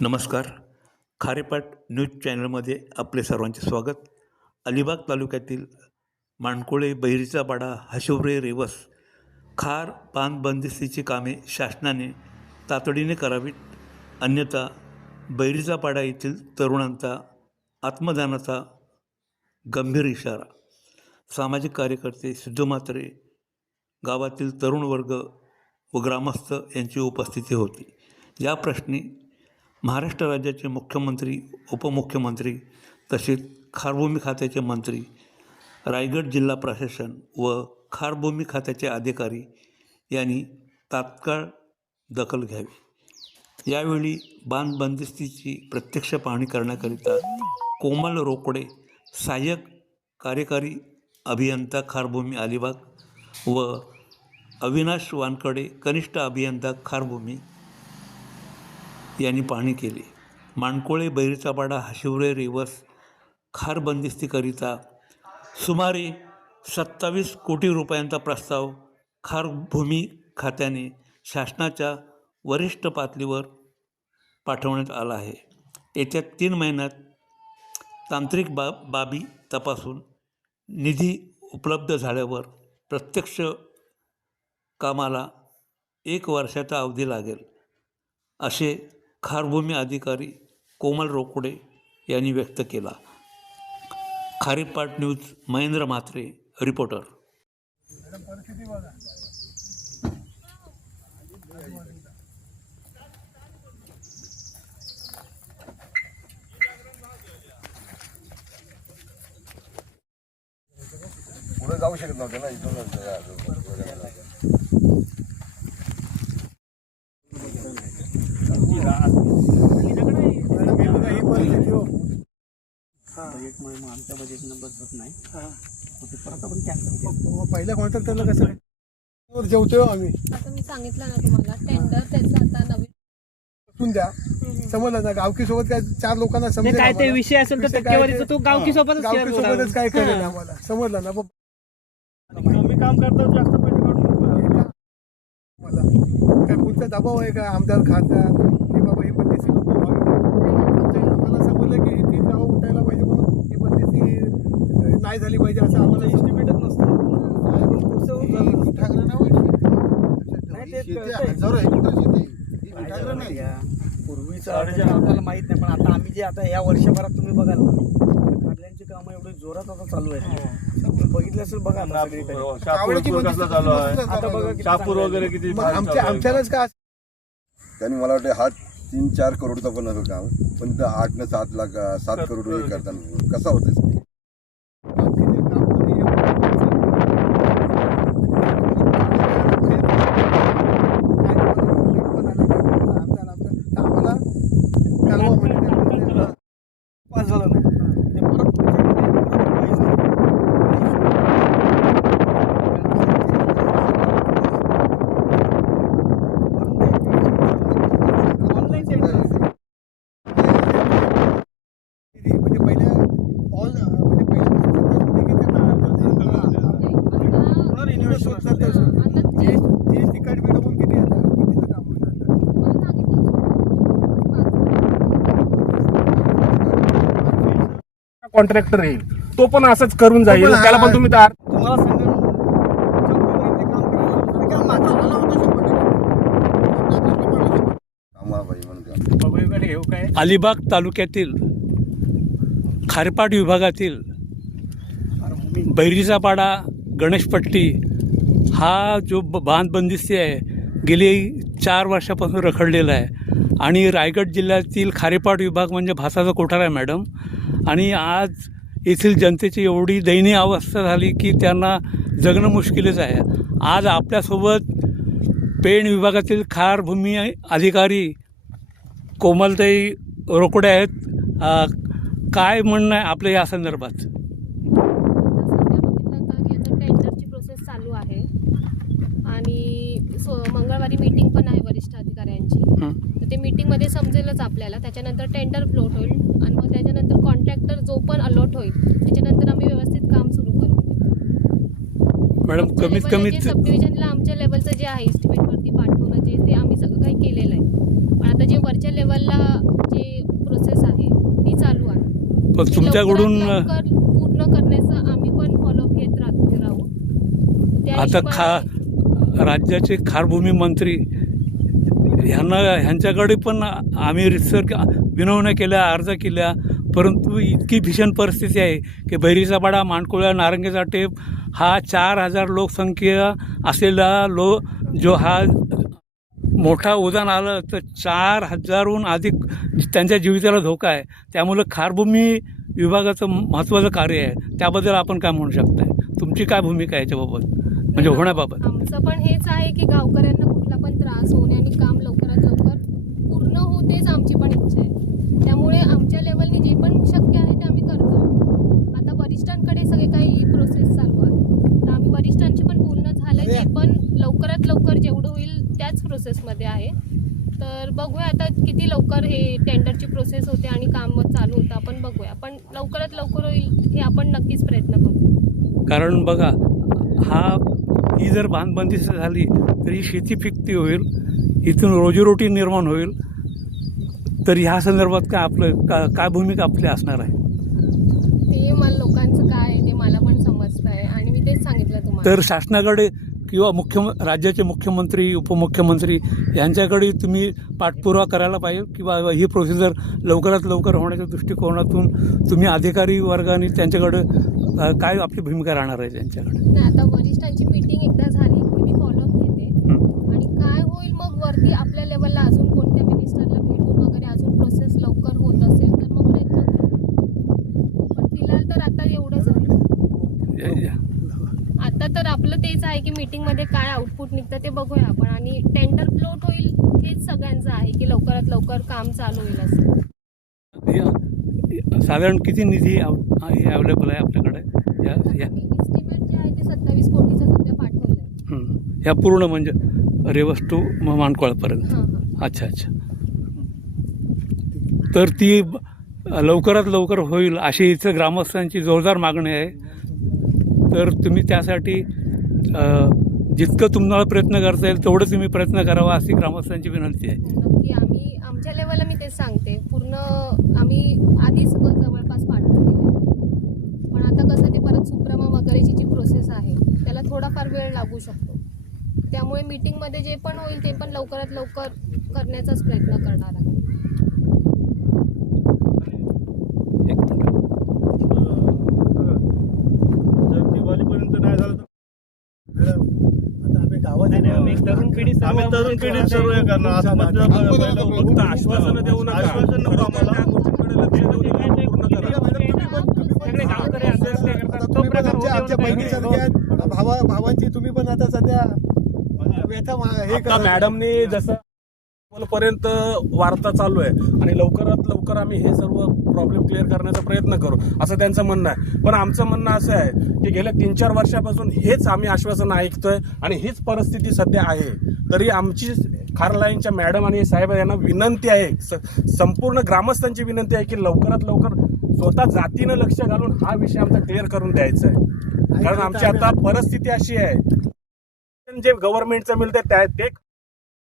नमस्कार. खारेपाट न्यूज चॅनलमध्ये आपले सर्वांचे स्वागत. अलिबाग तालुक्यातील माणकोळे, बहिरीचापाडा, हशिवरे, रेवस खार बांध बंदिस्तीची कामे शासनाने तातडीने करावीत, अन्यथा बहिरीचापाडा येथील तरुणांचा आत्मदानाचा गंभीर इशारा. सामाजिक कार्यकर्ते, सिद्धू म्हात्रे, गावातील तरुण वर्ग व ग्रामस्थ यांची उपस्थिती होती. या प्रश्नी महाराष्ट्र राज्याचे मुख्यमंत्री, उपमुख्यमंत्री तसेच खारभूमी खात्याचे मंत्री, रायगड जिल्हा प्रशासन व खारभूमी खात्याचे अधिकारी यांनी तात्काळ दखल घ्यावी. यावेळी बांध बंदिस्तीची प्रत्यक्ष पाहणी करण्याकरिता कोमल रोकडे, सहाय्यक कार्यकारी अभियंता खारभूमी अलिबाग व अविनाश वानकडे, कनिष्ठ अभियंता खारभूमी यांनी पाहणी केली. माणकोळे, बहिरीचापाडा, हशिवरे, रेवस खार बंदिस्तीकरिता सुमारे 27 कोटी रुपयांचा प्रस्ताव खारभूमी खात्याने शासनाच्या वरिष्ठ पातळीवर पाठवण्यात आला आहे. येत्या 3 महिन्यात तांत्रिक बाबी तपासून निधी उपलब्ध झाल्यावर प्रत्यक्ष कामाला 1 वर्षाचा अवधी लागेल, असे खारभूमी अधिकारी कोमल रोकडे यांनी व्यक्त केला. खारेपाट न्यूज, महेंद्र म्हात्रे, रिपोर्टर. पुढे जाऊ शकत नव्हते ना, इथून आमच्या बजेटनं बसत नाही. ते परत आपण कॅन्सल पहिल्या कॉन्ट्रॅक्टरला कसं जेवतोय आम्ही. आता मी सांगितलं ना तुम्हाला, टेंडर त्याचं आता नवीन द्या, समजलं ना. गावकी सोबत काय 4 लोकांना समजेल, काय ते विषय असेल तर टक्केवारीचा तो गावकी सोबतच काय करेल आम्हाला, समजलं ना. मी काम करतो, जास्त पैसे काढून मला काय पुढचा दबाव आहे का आमदार खासदार की बाबा ही बंदिस्ती नको व्हावी. आम्हाला समजलं की ती जागा उठायला पाहिजे, म्हणून ही बंदिस्ती नाही झाली पाहिजे असं आम्हाला एस्टिमेटच नसतं. पूर्वीचं आपल्याला माहित नाही, पण आता आम्ही जे आता या वर्षभरात तुम्ही बघाल ना, काढल्यांची कामं एवढे जोरात आता चालू आहे. बघितलं असेल बघा ना, आता बघा शापूर वगैरे किती आमच्यालाच का. त्यांनी मला वाटतं हा 3-4 करोडचा पण नव्हतं काम, पण इथं 8 ते 7 करोड हे करताना कसा होतं. पास झालं नाही ते परत म्हणजे पहिल्या ऑल म्हणजे तिकट मिळवून किती आता कितीचं काम कॉन्ट्रॅक्टर येईल, तो पण असंच करून जाईल, त्याला पण तुम्ही तुम्हाला सांगा अलिबाग तालुक्यातील खारेपाट विभागातील बहिरीचापाडा, गणेशपट्टी हा जो बांध बंदिस्ती आहे गेली 4 वर्षापासून रखडलेला आहे. आणि रायगड जिल्ह्यातील खारेपाट विभाग म्हणजे भासाचा कोठार आहे मॅडम. आणि आज येथील जनतेची एवढी दयनीय अवस्था झाली की त्यांना जगणं मुश्किलच आहे. आज आपल्यासोबत पेण विभागातील खारभूमी अधिकारी कोमलताई रोकडे आहेत. काय म्हणणं आहे आपलं या संदर्भात? याचं टेंडरची प्रोसेस चालू आहे आणि मंगळवारी मीटिंग पण आहे वरिष्ठ अधिकाऱ्यांची. तर ते मीटिंगमध्ये समजेलच आपल्याला. त्याच्यानंतर टेंडर फ्लोट होईल आणि मग त्याच्यानंतर कॉन्ट्रॅक्टर जो पण अलॉट होईल त्याच्यानंतर आम्ही व्यवस्थित काम सुरू करू. मॅडम कमीत कमी सब डिव्हिजनला आमच्या लेवलचं जे आहे एस्टिमेटवरती पाठवणं जे ते आम्ही सगळं काही केलेलं आहे. पण आता जे वरच्या लेवलला जे प्रोसेस आहे ती चालू आहे. पण ते तुमच्याकडून लवकरात लवकर पूर्ण करण्याचं आम्ही पण फॉलोअप घेत राहू. त्या आता हिशोबाने राज्याचे खारभूमी मंत्री ह्यांच्याकडे पण आम्ही रिसर्च विनवण्या केल्या, अर्ज केल्या, परंतु इतकी भीषण परिस्थिती आहे की बहिरीचापाडा, माणकोळा, नारंगीचा टेप हा 4,000 लोकसंख्या असलेला जो हा मोठा उदाहरण आलं तर 4,000हून अधिक त्यांच्या जीविताला धोका आहे. त्यामुळं खारभूमी विभागाचं महत्त्वाचं कार्य आहे. त्याबद्दल आपण काय म्हणू शकताय? तुमची काय भूमिका आहे याच्याबाबत, म्हणजे होण्याबाबत? आमचं पण हेच आहे की गावकऱ्यांना कुठला पण त्रास होऊ नये आणि काम लवकरात लवकर पूर्ण होऊ, तेच आमची पण इच्छा आहे. त्यामुळे आमच्या लेवलनी जे पण शक्य आहे ते आम्ही करतो. आता वरिष्ठांकडे सगळे काही प्रोसेस चालू आहे, तर आम्ही वरिष्ठांची पण बोलणं झालं, जे पण लवकरात लवकर जेवढं होईल त्याच प्रोसेसमध्ये आहे. तर बघूया आता किती लवकर हे टेंडरची प्रोसेस होते आणि काम चालू होतं, आपण बघूया. पण लवकरात लवकर होईल हे आपण नक्कीच प्रयत्न करू. कारण बघा, ही जर बांधबंदिस्त झाली तर ही शेती फिकती होईल, इथून रोजीरोटी निर्माण होईल. तर ह्या संदर्भात काय भूमिका आपली असणार आहे? ते मला लोकांचं काय आहे ते मला पण समजतं आहे आणि मी तेच सांगितलं तुम्हाला. तर शासनाकडे किंवा राज्याचे मुख्यमंत्री, उपमुख्यमंत्री यांच्याकडे तुम्ही पाठपुरावा करायला पाहिजे किंवा ही प्रोसिजर लवकरात लवकर होण्याच्या दृष्टिकोनातून तुम्ही अधिकारी वर्गाने त्यांच्याकडे काय आपली भूमिका राहणार आहे त्यांच्याकडे? नाही, आता वरिष्ठांची मीटिंग एकदा झाली की मी फॉलोअप घेते आणि काय होईल मग वरती आपल्या लेवलला अजून कोणत्या मिनिस्टरला भेटून वगैरे अजून प्रोसेस लवकर होत असेल तर मग प्रयत्न करू. पण फिलहाल तर आता एवढंच आहे. आता तर आपलं तेच आहे की मीटिंगमध्ये काय आउटपुट निघतं ते बघूया आपण, आणि टेंडर फ्लोट होईल हेच सगळ्यांचं आहे की लवकरात लवकर काम चालू होईल असं. साधारण किती निधी अवेलेबल आहे आपल्याकडे? एस्टिमेट जे आहे ते 27 कोटीचं सध्या पाठवलं आहे. ह्या पूर्ण म्हणजे रेवस टू माणकोळापर्यंत? हां हां. अच्छा. तर ती लवकरात लवकर होईल अशी इथं ग्रामस्थांची जोरदार मागणी आहे. तर तुम्ही त्यासाठी जितकं तुम्हाला प्रयत्न करता येईल तेवढं तुम्ही प्रयत्न करावा अशी ग्रामस्थांची विनंती आहे. नक्की आम्ही आमच्या लेवलला मी तेच सांगते, पूर्ण आम्ही आधीच जवळपास पाठवून दिलं, पण आता कसं ते परत सुप्रमा वगैरेची जी प्रोसेस आहे त्याला थोडाफार वेळ लागू शकतो. त्यामुळे मीटिंगमध्ये जे पण होईल ते पण लवकरात लवकर करण्याचाच प्रयत्न करणार आहे. दिवाळीपर्यंत नाही झालं तर आता आम्ही गावात तरुण पिढी सर्व हे करणार. आत्महत्या फक्त आश्वासनं देऊ नका. आश्वासन नको आम्हाला. त्या गोष्टींकडे लक्ष देऊन पूर्ण करा. आमच्या बहिणीसारख्या आहेत, भावांची तुम्ही पण आता सध्या व्यथा हे आता करा. मॅडमनी जसं पर्यंत वार्ता चालू आहे आणि लवकरात लवकर आम्ही हे सर्व प्रॉब्लेम क्लिअर करण्याचा प्रयत्न करू असं त्यांचं म्हणणं आहे. पण आमचं म्हणणं असं आहे की गेल्या 3-4 वर्षापासून हेच आम्ही आश्वासन ऐकतोय आणि हीच परिस्थिती सध्या आहे. तरी आमची खारलाईनच्या मॅडम आणि साहेब यांना विनंती आहे, संपूर्ण ग्रामस्थांची विनंती आहे की लवकरात लवकर स्वतः जातीनं लक्ष घालून हा विषय आमचा क्लिअर करून द्यायचा आहे. कारण आमची आता परिस्थिती अशी आहे, जे गव्हर्नमेंटचं मिळतं ते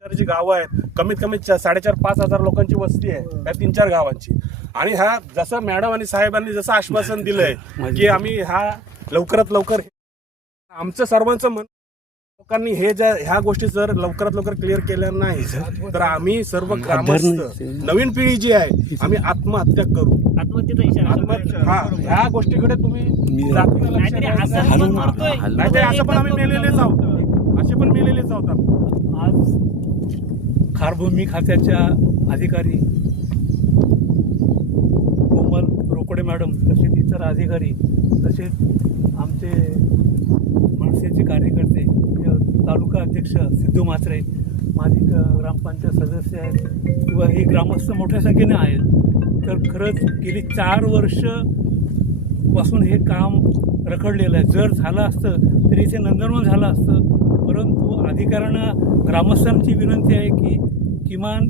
जी गावं आहेत, कमीत कमी 4,500-5 हजार लोकांची वस्ती आहे या 3-4 गावांची. आणि हा जसं मॅडम आणि साहेबांनी जसं आश्वासन दिलंय की आम्ही हा लवकरात लवकर, आमचं सर्वांचं मन लोकांनी ह्या गोष्टी जर लवकरात लवकर क्लिअर केल्या नाही तर आम्ही सर्व ग्रामस्थ नवीन पिढी जी आहे आम्ही आत्महत्या करू. हा, ह्या गोष्टीकडे तुम्ही जातीनं लक्ष द्यायचं. नाहीतर असं पण आम्ही मेलेलेच आहोत, असे पण मेलेलेच आहोत. आज खारभूमी खात्याच्या अधिकारी कोमल रोकडे मॅडम, तसेच इतर अधिकारी, तसेच आमचे मनसेचे कार्यकर्ते, तालुका अध्यक्ष सिद्धू म्हात्रे, माजी ग्रामपंचायत सदस्य आहेत किंवा हे ग्रामस्थ मोठ्या संख्येने आहेत. तर खरंच गेली 4 वर्ष पासून हे काम रखडलेलं आहे. जर झालं असतं तरी इथे नंदनवन झालं असतं, परंतु अधिकाऱ्यांना ग्रामस्थांची विनंती आहे की किमान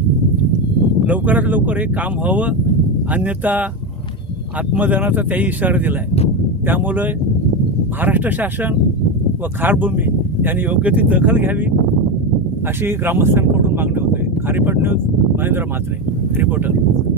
लवकरात लवकर हे काम व्हावं, अन्यथा आत्मदानाचा त्याही इशारा दिला आहे. त्यामुळे महाराष्ट्र शासन व खारभूमी यांनी योग्य ती दखल घ्यावी अशी ग्रामस्थांकडून मागणी होते. खारेपाट न्यूज, महेंद्र म्हात्रे, रिपोर्टर.